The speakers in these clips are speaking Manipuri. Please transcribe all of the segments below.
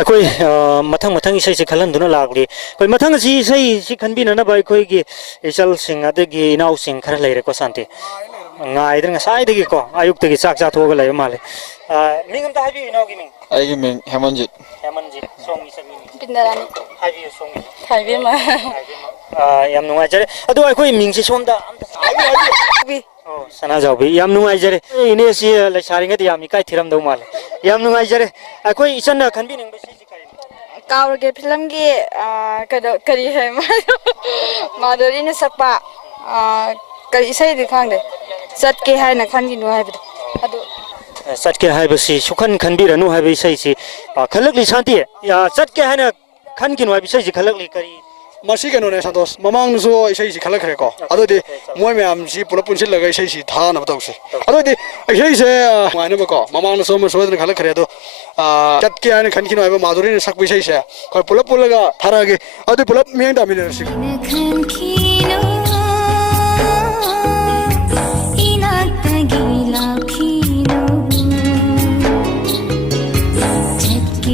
अखोई मथंग मथंग इसे से खलन दुना लागली कोई मथंग सी इसे सी खनबी ना बाई कोई की इचल सिंह अदगी इनाउ सिंह खर लेरे को शांति ngai साई दगी को आयुक्त की चाक चाक होगा ले माले मिंगम ता हाबी इनाउ की मिंग आइए मिंग हेमंजित सोंगी समी बिंदरानी हाबी सोंगी हाबी मा याम नुंगाई जरे अदो अखोई मिंग से सोमदा हाबी ओ सना जाओबी याम नुंगाई जरे इने सी लेसारिंग द याम इकाई थिरम दो माले याम नुंगाई जरे अखोई इसन खनबी निंग बसी कावरगे फिल्म की करी है माधुरी ने सकपा करी सही दिखांगे सट के है न खान की नु है अदो सट के है बसी सुखन खनबी रनु है बसी सी खलक ली शांति या सट के है न खन की नु है बसी खलक ली करी मसी कनो ने संतोष ममांग नुसो इसे खलक रे को अदोदि मोय मैम सी पुलप पुनसिल लगा इसे था न बताउसे अदोदि इसे माने बको ममांग नुसो मसो न खलक रे दो चट के आने खन किनो है माधुरी ने सकबि इसे कोई पुलप पुलगा थारागे अदो पुलप मेंग दामिन रसी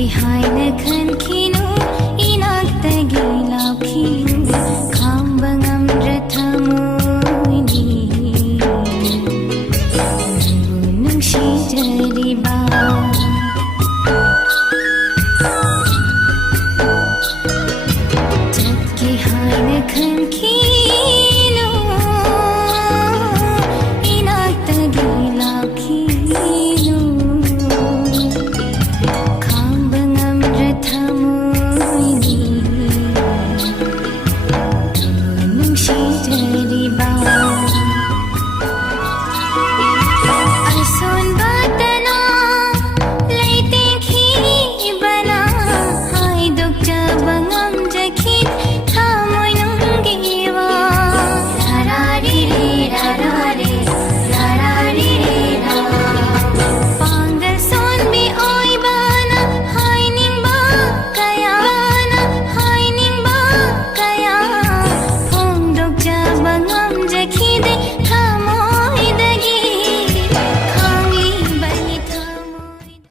हाय न